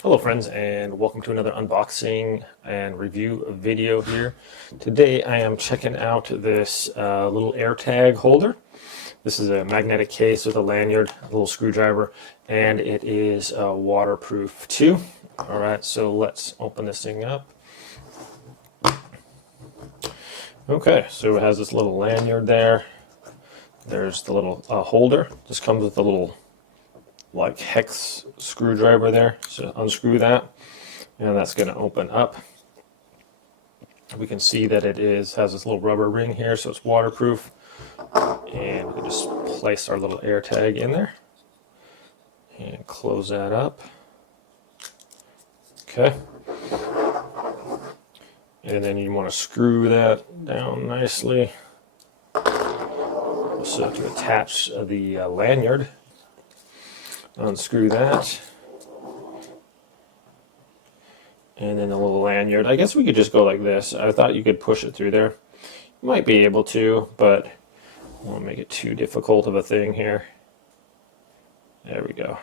Hello friends, and welcome to another unboxing and review video here. Today I am checking out this little AirTag holder. This is a magnetic case with a lanyard, a little screwdriver, and it is waterproof too. Alright, so let's open this thing up. Okay, so it has this little lanyard there. There's the little holder. This comes with a little like hex screwdriver there, so unscrew that and that's going to open up. We can see that it has this little rubber ring here, so it's waterproof, and we can just place our little AirTag in there and close that up. Okay, and then you want to screw that down nicely so to attach the lanyard. Unscrew that, and then the little lanyard. I guess we could just go like this. I thought you could push it through there. You might be able to, but I don't want to make it too difficult of a thing here. There we go.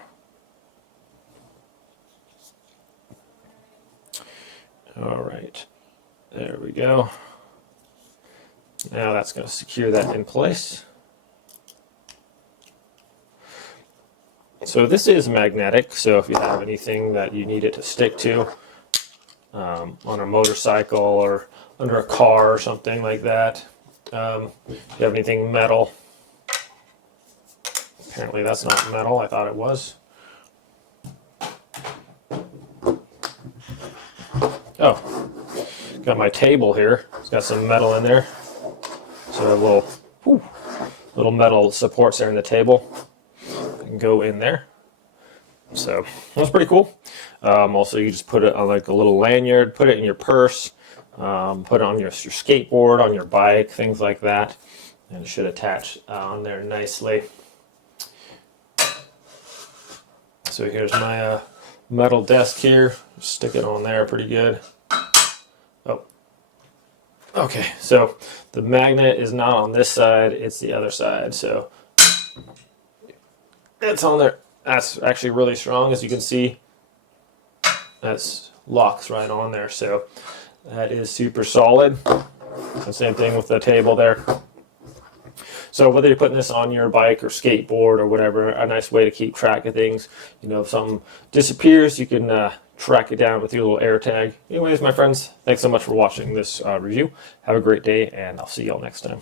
All right, there we go. Now that's going to secure that in place. So this is magnetic, so if you have anything that you need it to stick to on a motorcycle or under a car or something like that, if you have anything metal, apparently that's not metal, I thought it was. Oh, got my table here, it's got some metal in there, so a little metal supports there in the table. Go in there, so that's pretty cool. Also, you just put it on like a little lanyard, put it in your purse, put it on your skateboard, on your bike, things like that, and it should attach on there nicely. So here's my metal desk here. Stick it on there pretty good. Oh, okay, so the magnet is not on this side, it's the other side, so it's on there. That's actually really strong, as you can see. That's locks right on there, so that is super solid. The same thing with the table there. So whether you're putting this on your bike or skateboard or whatever, a nice way to keep track of things. You know, if something disappears, you can track it down with your little AirTag. Anyways, my friends, thanks so much for watching this review. Have a great day, and I'll see y'all next time.